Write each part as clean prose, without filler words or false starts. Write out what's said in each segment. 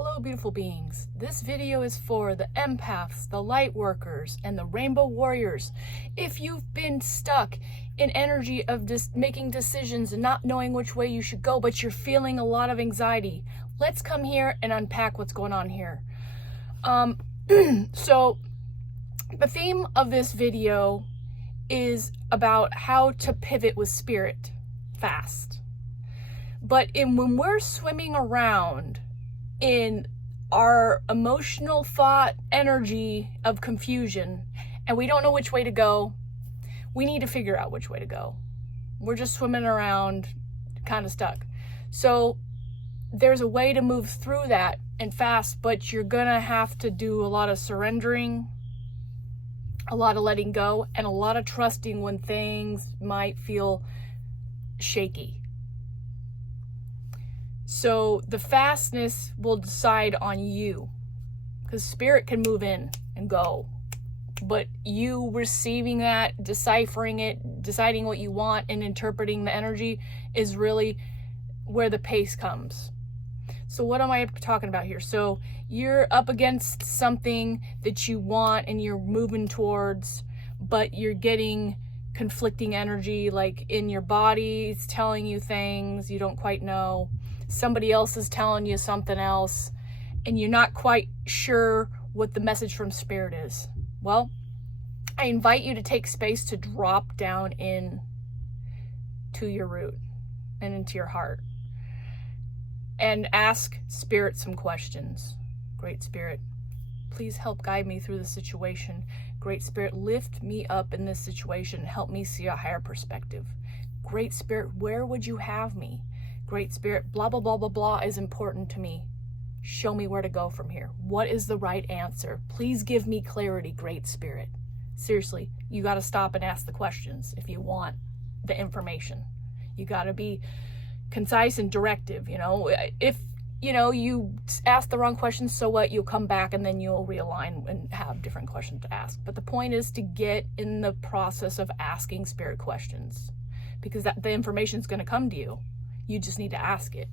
Hello, beautiful beings. This video is for the empaths, the light workers, and the rainbow warriors. If you've been stuck in energy of just making decisions and not knowing which way you should go, but you're feeling a lot of anxiety, let's come here and unpack what's going on here. So the theme of this video is about how to pivot with spirit fast. But when we're swimming around in our emotional thought energy of confusion and we don't know which way to go, we need to figure out which way to go. We're just swimming around kind of stuck. So there's a way to move through that and fast, but you're gonna have to do a lot of surrendering, a lot of letting go, and a lot of trusting when things might feel shaky. So the fastness will decide on you, because spirit can move in and go, but you receiving that, deciphering it, deciding what you want, and interpreting the energy is really where the pace comes. So what am I talking about here? So you're up against something that you want and you're moving towards, but you're getting conflicting energy, like in your body, it's telling you things you don't quite know. Somebody else is telling you something else, and you're not quite sure what the message from spirit is. Well, I invite you to take space to drop down in to your root and into your heart and ask spirit some questions. Great Spirit, please help guide me through the situation. Great Spirit, lift me up in this situation and help me see a higher perspective. Great Spirit, where would you have me? Great Spirit, blah, blah, blah, blah, blah is important to me. Show me where to go from here. What is the right answer? Please give me clarity, Great Spirit. Seriously, you got to stop and ask the questions if you want the information. You got to be concise and directive. If you ask the wrong questions, so what? You'll come back and then you'll realign and have different questions to ask. But the point is to get in the process of asking spirit questions, because the information is going to come to you. You just need to ask it.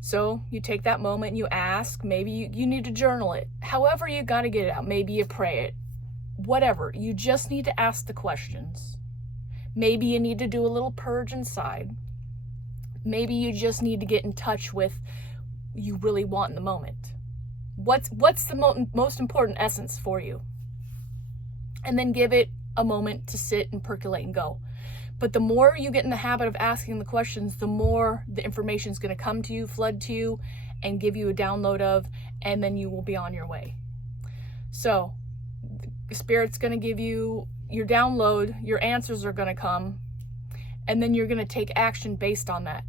So you take that moment and you ask. Maybe you need to journal it. However, you got to get it out. Maybe you pray it. Whatever. You just need to ask the questions. Maybe you need to do a little purge inside. Maybe you just need to get in touch with you really want in the moment. What's the most important essence for you? And then give it a moment to sit and percolate and go. But the more you get in the habit of asking the questions, the more the information is going to come to you, flood to you, and give you a download of, and then you will be on your way. So Spirit's going to give you your download, your answers are going to come, and then you're going to take action based on that.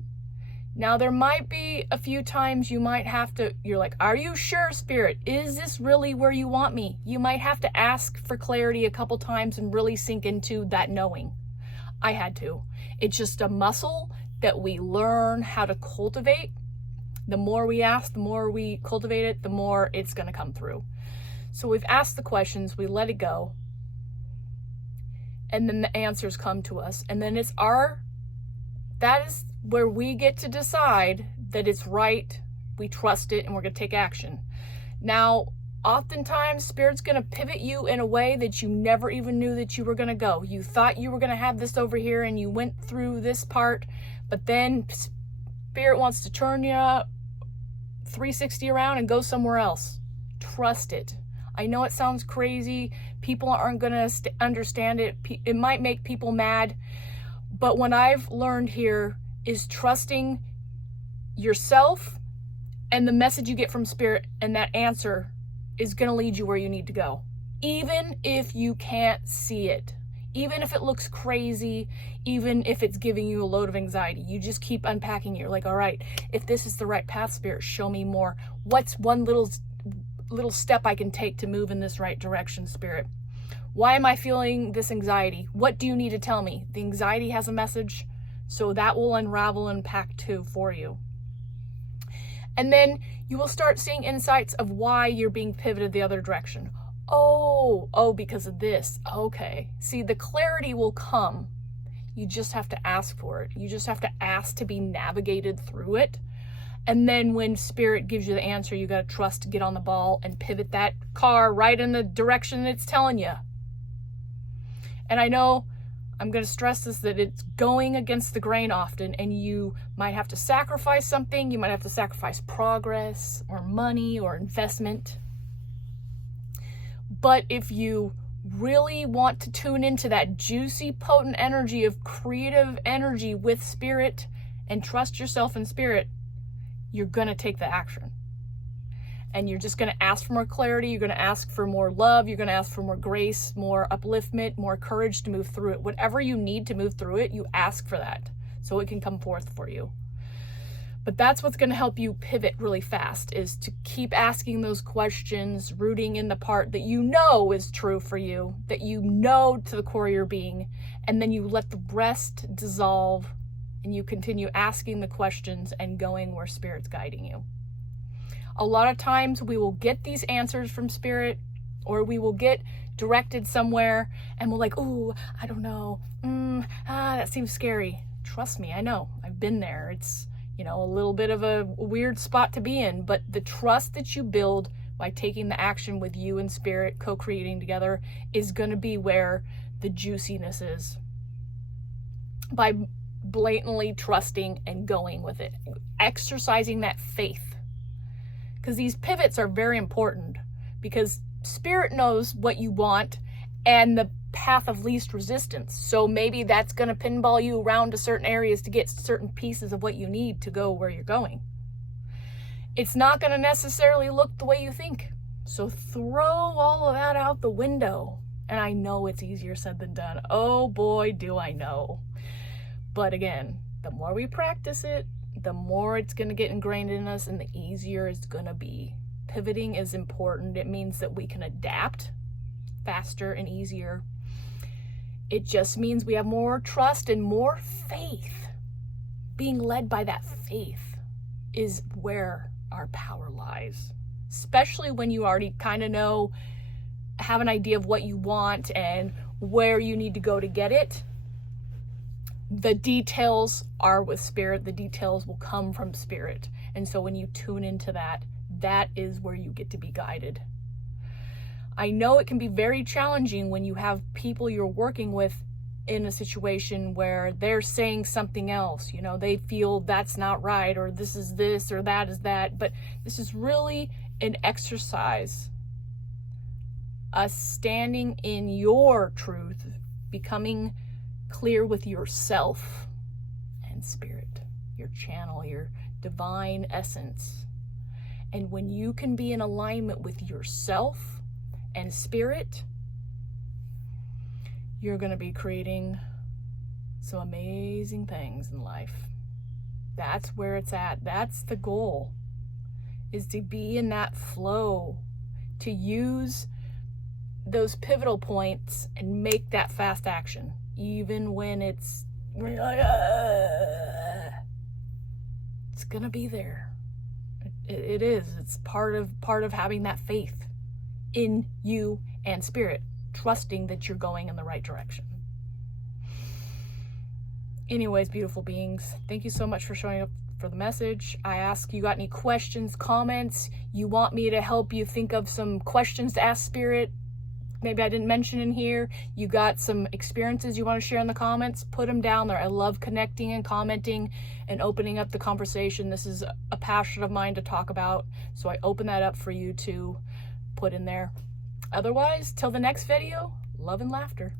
Now, there might be a few times you might have to, you're like, are you sure, Spirit? Is this really where you want me? You might have to ask for clarity a couple times and really sink into that knowing. I had to. It's just a muscle that we learn how to cultivate. The more we ask, the more we cultivate it, the more it's going to come through. So we've asked the questions, we let it go, and then the answers come to us. And then that is where we get to decide that it's right, we trust it, and we're going to take action. Now, oftentimes, Spirit's going to pivot you in a way that you never even knew that you were going to go. You thought you were going to have this over here, and you went through this part, but then Spirit wants to turn you 360 around and go somewhere else. Trust it. I know it sounds crazy. People aren't going to understand it. It might make people mad. But what I've learned here is trusting yourself and the message you get from Spirit, and that answer is going to lead you where you need to go. Even if you can't see it, even if it looks crazy, even if it's giving you a load of anxiety, you just keep unpacking it. You're like, all right, if this is the right path, Spirit, show me more. What's one little step I can take to move in this right direction, Spirit? Why am I feeling this anxiety? What do you need to tell me? The anxiety has a message, so that will unravel and pack too for you. And then you will start seeing insights of why you're being pivoted the other direction. Oh, because of this. Okay. See, the clarity will come. You just have to ask for it. You just have to ask to be navigated through it. And then when spirit gives you the answer, you got to trust to get on the ball and pivot that car right in the direction it's telling you. And I know I'm going to stress this, that it's going against the grain often, and you might have to sacrifice something. You might have to sacrifice progress or money or investment. But if you really want to tune into that juicy, potent energy of creative energy with spirit and trust yourself in spirit, you're going to take the action. And you're just going to ask for more clarity. You're going to ask for more love. You're going to ask for more grace, more upliftment, more courage to move through it. Whatever you need to move through it, you ask for that so it can come forth for you. But that's what's going to help you pivot really fast, is to keep asking those questions, rooting in the part that you know is true for you, that you know to the core of your being, and then you let the rest dissolve and you continue asking the questions and going where spirit's guiding you. A lot of times we will get these answers from spirit, or we will get directed somewhere and we'll like, ooh, I don't know. That seems scary. Trust me, I know. I've been there. It's, a little bit of a weird spot to be in, but the trust that you build by taking the action with you and spirit, co-creating together, is going to be where the juiciness is. By blatantly trusting and going with it, exercising that faith. Because these pivots are very important, because spirit knows what you want and the path of least resistance. So maybe that's going to pinball you around to certain areas to get certain pieces of what you need to go where you're going. It's not going to necessarily look the way you think. So throw all of that out the window. And I know it's easier said than done. Oh boy, do I know. But again, the more we practice it, the more it's going to get ingrained in us and the easier it's going to be. Pivoting is important. It means that we can adapt faster and easier. It just means we have more trust and more faith. Being led by that faith is where our power lies, especially when you already kind of have an idea of what you want and where you need to go to get it. The details are with spirit. The details will come from spirit. And so when you tune into that, that is where you get to be guided. I know it can be very challenging when you have people you're working with in a situation where they're saying something else. They feel that's not right, or this is this, or that is that. But this is really an exercise, us standing in your truth, becoming clear with yourself and spirit, your channel, your divine essence. And when you can be in alignment with yourself and spirit, you're going to be creating some amazing things in life. That's where it's at. That's the goal, is to be in that flow, to use those pivotal points and make that fast action, even when it's going to be there. It is. It's part of having that faith in you and spirit, trusting that you're going in the right direction. Anyways, beautiful beings, thank you so much for showing up for the message. I ask, you got any questions, comments? You want me to help you think of some questions to ask spirit? Maybe I didn't mention in here. You got some experiences you want to share in the comments? Put them down there. I love connecting and commenting and opening up the conversation. This is a passion of mine to talk about, so I open that up for you to put in there. Otherwise, till the next video, love and laughter.